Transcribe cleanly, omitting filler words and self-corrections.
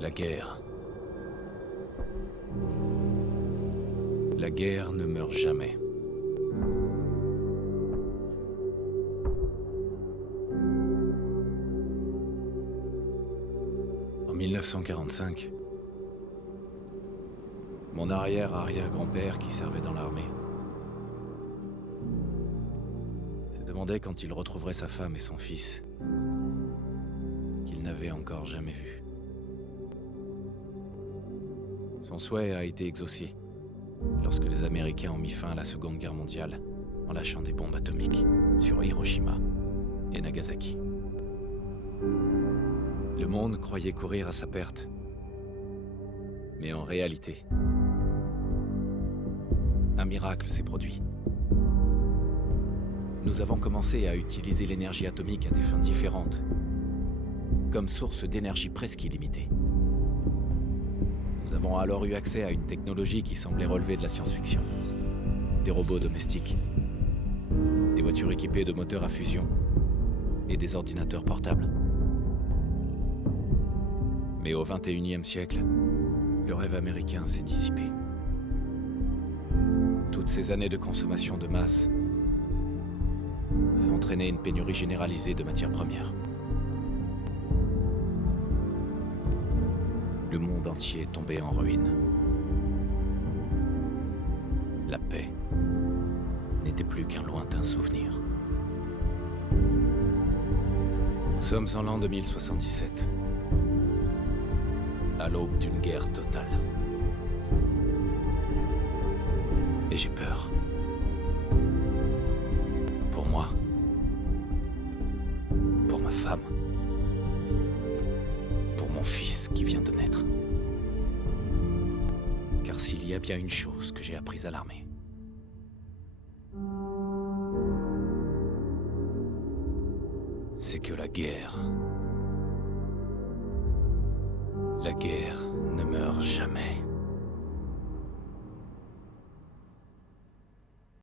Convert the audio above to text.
La guerre. La guerre ne meurt jamais. En 1945, mon arrière-arrière-grand-père qui servait dans l'armée se demandait quand il retrouverait sa femme et son fils, qu'il n'avait encore jamais vus. Son souhait a été exaucé lorsque les Américains ont mis fin à la Seconde Guerre mondiale en lâchant des bombes atomiques sur Hiroshima et Nagasaki. Le monde croyait courir à sa perte, mais en réalité, un miracle s'est produit. Nous avons commencé à utiliser l'énergie atomique à des fins différentes, comme source d'énergie presque illimitée. Nous avons alors eu accès à une technologie qui semblait relever de la science-fiction. Des robots domestiques, des voitures équipées de moteurs à fusion et des ordinateurs portables. Mais au XXIe siècle, le rêve américain s'est dissipé. Toutes ces années de consommation de masse avaient entraîné une pénurie généralisée de matières premières. Le monde entier tombait en ruine. La paix n'était plus qu'un lointain souvenir. Nous sommes en l'an 2077, à l'aube d'une guerre totale. Et j'ai peur. Pour moi. Pour ma femme. Pour mon fils qui vient de naître. Car s'il y a bien une chose que j'ai apprise à l'armée, c'est que la guerre ne meurt jamais.